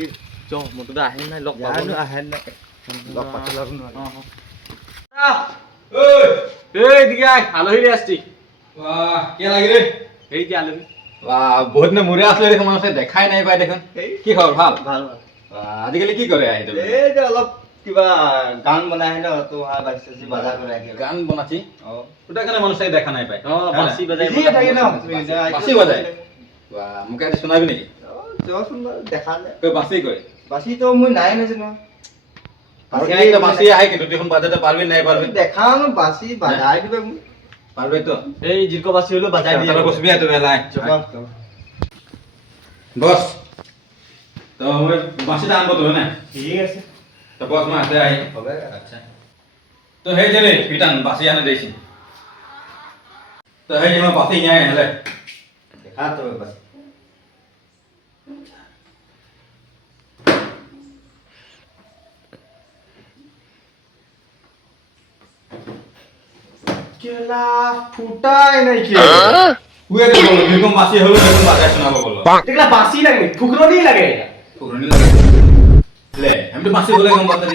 কি চ মতদা আহে নাই লগ জানো আহে নাই লগ পাতে লগ নহয় এই দিকে আই আলহী আসছি বাহ কি লাগিলে এই যে আলহী বাহ বহুত দিন মরে আসলে দেখুন মানুষ দেখাই নাই পাই দেখুন কি খবর ভাল ভাল আজিকালি কি কৰে আহি তুমি এই যে অলপ কিবা গান বনাই ন তো আর বাজছে বাজা করে আগে গান বনাচ্ছি ওটা কেন মানুষ দেখা নাই পাই বাঁশি বাজাই জি থাকে না বাঁশি বাজায় বাহ মুকে আজ শোনাবি নাকি তো সুন্দর দেখালে কই বাঁশি করে বাসি তো মই নাই নাজানো আর কি একটা বাঁশি আহে কিন্তু দেখুন বাজাতে পারবি নাই পারবি দেখাও না বাসি বাজাই দিবে মই পারবে তো এই জিরকবাসী হলো বাজাই দিয়ে তাহলে বসবি এত বেলায় বস তো মই বাঁশিটা আনবো তো না ঠিক আছে তো বস মই হাতে আহি হবে আচ্ছা তো হেই যে রে পিটান বাঁশি আনে দেইছি তো হেই যে মই বাঁশি নিয়ে হেলে দেখা তো বাস কেলা ফুটাই নাই কি উয়ে তো বলো এরকম বাঁশি হলো এরকম বাজায় শোনাবো বলো দেখলা বাসি লাগে ফুকরনি লাগে পুরনি লাগে লে আমি তো বাঁশি বলে কম বাজাই